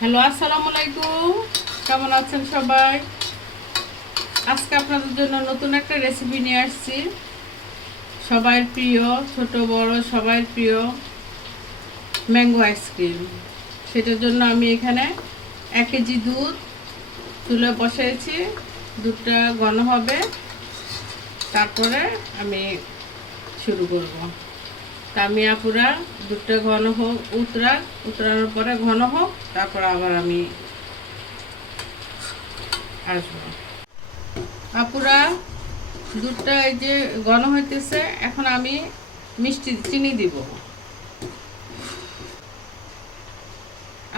Hello, আসসালামু আলাইকুম। কেমন আছেন সবাই? আজকে আপনাদের জন্য নতুন একটা রেসিপি নিয়ে আসছি। সবার প্রিয়, ছোট বড় সবার প্রিয় ম্যাঙ্গো আইসক্রিম। সেটার জন্য আমি এখানে 1 কেজি দুধ চুলে বসিয়েছি। দুধটা ঘন হবে, তারপরে আমি শুরু করব। তা আমি আপুরা দুধটা ঘন হোক, উতরানোর পরে ঘন হোক, তারপর আবার আমি আসবো। আপুরা দুধটা এই যে ঘন হইতেছে, এখন আমি চিনি দিব।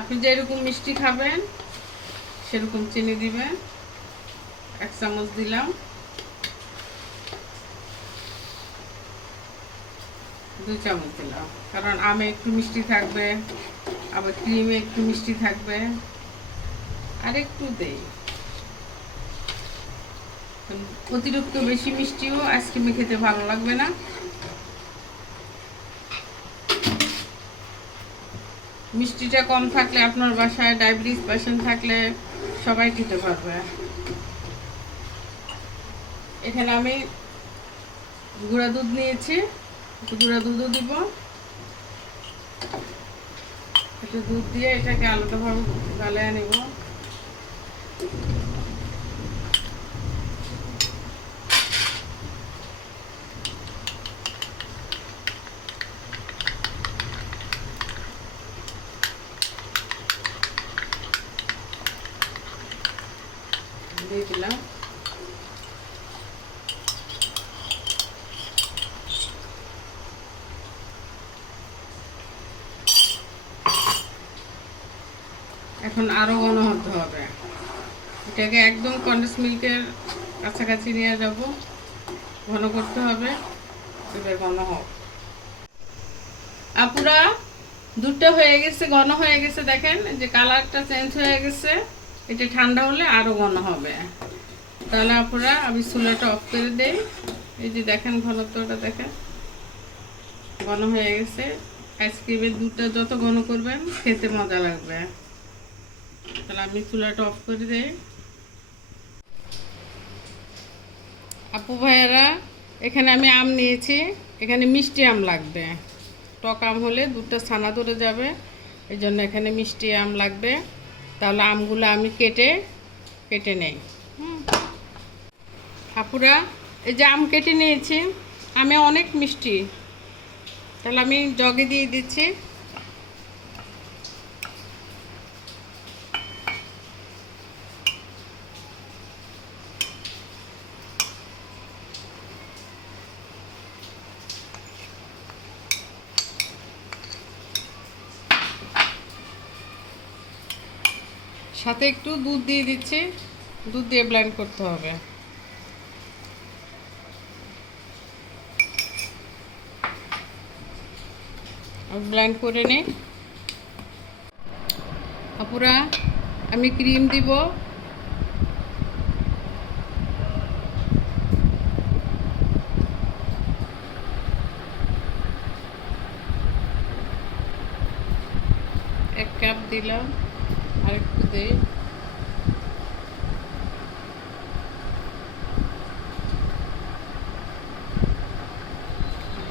আপনি যেরকম মিষ্টি খাবেন সেরকম চিনি দিবেন। 1 চামচ দিলাম, 2 চামচ দিলাম, কারণ আমে একটু মিষ্টি থাকবে, আবার ক্রিমে একটু মিষ্টি থাকবে। আর একটু দেই, অতিরিক্ত বেশি মিষ্টিও আইসক্রিমে খেতে ভালো লাগবে না। মিষ্টিটা কম থাকলে আপনার বাসায় ডায়াবেটিস পেশেন্ট থাকলে সবাই খেতে পারবে। এখানে আমি গুঁড়া দুধ নিয়েছি, একটু গুঁড়া দুধও দিব। একটু দুধ দিয়ে এটাকে আলাদাভাবে গালিয়ে নেব। দিয়ে দিলাম। এখন আরো ঘন হতে হবে। এটাকে একদম কন্ডেন্স মিল্কের কাছাকাছি নিয়ে যাব, ঘন করতে হবে। এবার ঘন হোক। আপুরা দুধটা হয়ে গেছে, ঘন হয়ে গেছে, দেখেন যে কালারটা চেঞ্জ হয়ে গেছে। এটা ঠান্ডা হলে আরো ঘন হবে। তাহলে আপুরা আমি চুলাটা অফ করে দেই। এই যে দেখেন ঘনত্বটা দেখেন, ঘন হয়ে গেছে। আইসক্রিমের দুধটা যত ঘন করবেন খেতে মজা লাগবে। তাহলে আমি চুলাটা অফ করে দেই। আপু ভাইয়ারা, এখানে আমি আম নিয়েছি। এখানে মিষ্টি আম লাগবে। টক আম হলে দুধটা ছানা ধরে যাবে, এই জন্য এখানে মিষ্টি আম লাগবে। তাহলে আমগুলো আমি কেটে কেটে নেই। আপুরা এই যে আম কেটে নিয়েছি, আমে অনেক মিষ্টি, তাহলে আমি জগে দিয়ে দিচ্ছি। সাথে একটু দুধ দিয়ে দিচ্ছি, দুধ দিয়ে ব্লেন্ড করতে হবে। ব্লেন্ড করে নিই। আপুরা আমি ক্রিম দিব। এক কাপ দিলাম, আর একটু দিই।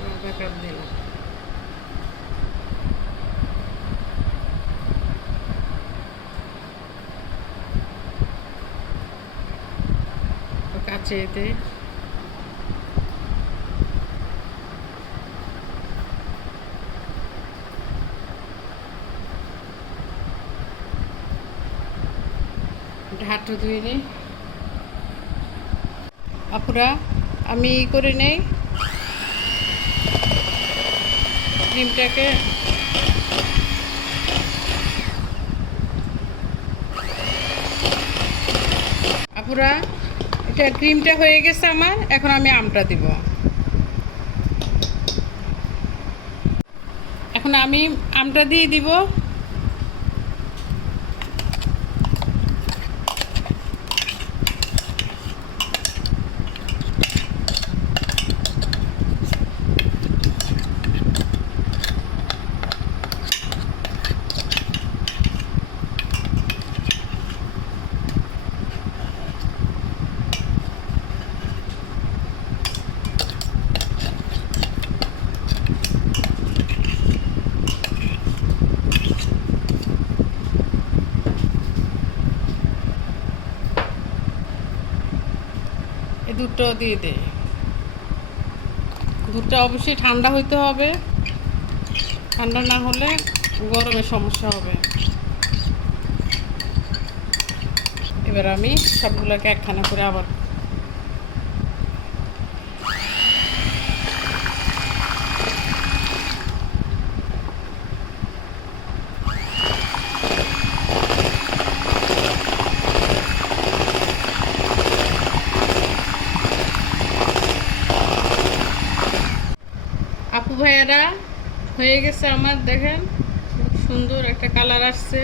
আধা কাপ দিলাম। কাছে এতে হাতটা ধুয়ে নিই। আপুরা আমি করে নেই ক্রিমটাকে। আপুরা এটা ক্রিমটা হয়ে গেছে আমার, এখন আমি আমটা দিব। এখন আমি আমটা দিয়ে দিব। দুধটাও দিয়ে দেই। দুধটা অবশ্যই ঠান্ডা হইতে হবে, ঠান্ডা না হলে গরমে সমস্যা হবে। এবার আমি সবগুলোকে একখানা করে আবার আপু ভাইয়ারা হয়ে গেছে আমার, দেখেন সুন্দর একটা কালার আসছে।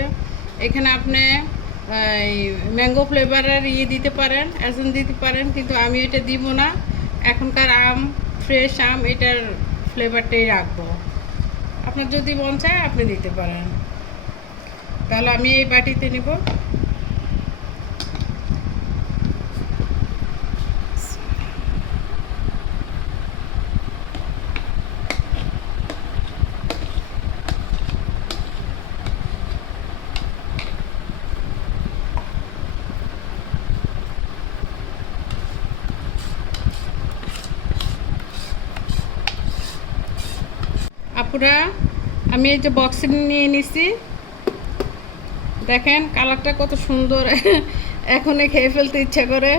এখানে আপনি ম্যাঙ্গো ফ্লেভারের দিতে পারেন, এজেন্ট দিতে পারেন, কিন্তু আমি এটা দিব না। এখনকার আম, ফ্রেশ আম, এটার ফ্লেভারটাই রাখবো। আপনার যদি মন চায় আপনি দিতে পারেন। তাহলে আমি এই বাটিতে নিব। আপুরা, আমি এই যে বক্সে নিয়ে নিছি, দেখেন কালারটা কত সুন্দর। এখনই খেয়ে ফেলতে ইচ্ছা করে।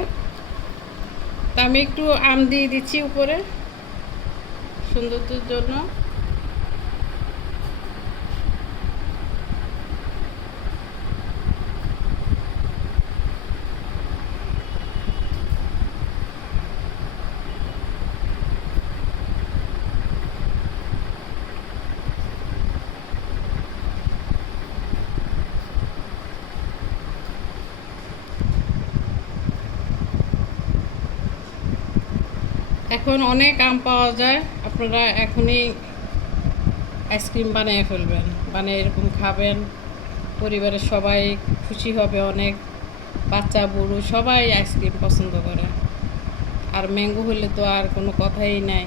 তা আমি একটু আম দিয়ে দিচ্ছি উপরে সৌন্দর্যের জন্য। এখন অনেক আম পাওয়া যায়, আপনারা এখনই আইসক্রিম বানিয়ে ফেলবেন, বানিয়ে এরকম খাবেন। পরিবারের সবাই খুশি হবে অনেক। বাচ্চা বুড়ো সবাই আইসক্রিম পছন্দ করে। আর ম্যাঙ্গো হলে তো আর কোনো কথাই নাই।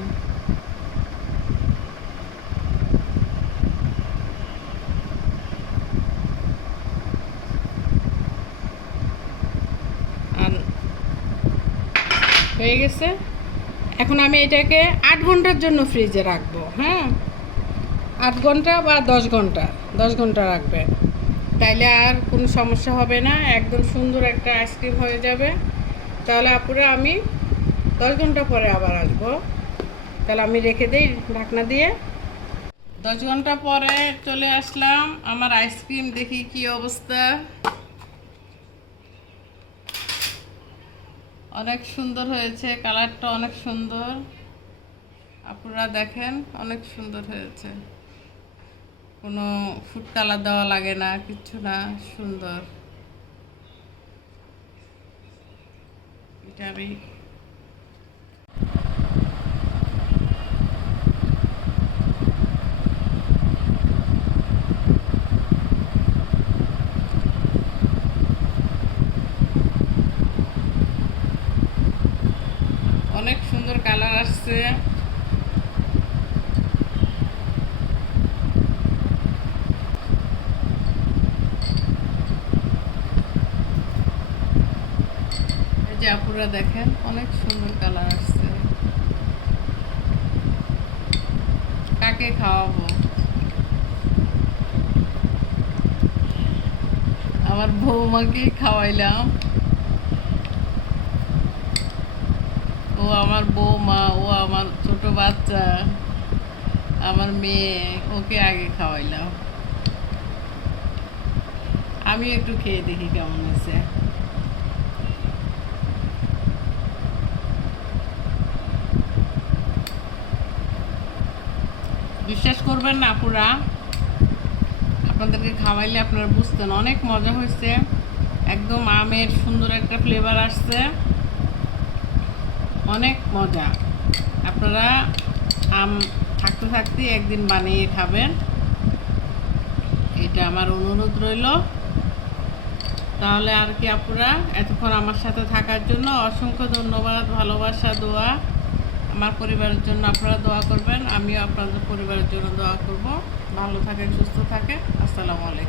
আর হয়ে গেছে। এখন আমি এটাকে 8 ঘন্টার জন্য ফ্রিজে রাখবো। হ্যাঁ, 8 ঘন্টা বা 10 ঘন্টা, 10 ঘন্টা রাখবে, তাইলে আর কোনো সমস্যা হবে না। একদম সুন্দর একটা আইসক্রিম হয়ে যাবে। তাহলে আপুরা আমি 10 ঘন্টা পরে আবার আসবো। তাহলে আমি রেখে দিই ঢাকনা দিয়ে। 10 ঘন্টা পরে চলে আসলাম। আমার আইসক্রিম দেখি কি অবস্থা। অনেক সুন্দর হয়েছে, কালারটা অনেক সুন্দর। আপনারা দেখেন অনেক সুন্দর হয়েছে, কোনো ফুড কালার দেওয়া লাগে না, কিচ্ছু না, সুন্দর। এটা আমি অনেক সুন্দর কালার আসছে। এই যে আপুরা দেখেন অনেক সুন্দর কালার আসছে। কাকে খাওয়াবো? আমার বৌমাকেই খাওয়াইলাম। ও আমার বৌমা, ও আমার ছোট বাচ্চা, আমার মেয়ে, ওকে আগে খাওয়াইলাম। আমি একটু খেয়ে দেখি কেমন হয়েছে। বিশ্বাস করবেন না আপুরা, আপনাদেরকে খাওয়াইলে আপনারা বুঝতেন অনেক মজা হয়েছে। একদম আমের সুন্দর একটা ফ্লেভার আসছে, অনেক মজা। আপনারা আম থাকতে থাকতে একদিন বানিয়ে খাবেন, এটা আমার অনুরোধ রইল। তাহলে আর কি আপুরা, এতক্ষণ আমার সাথে থাকার জন্য অসংখ্য ধন্যবাদ। ভালোবাসা, দোয়া আমার পরিবারের জন্য আপনারা দোয়া করবেন, আমিও আপনাদের পরিবারের জন্য দোয়া করব। ভালো থাকেন, সুস্থ থাকেন। আসসালামু আলাইকুম।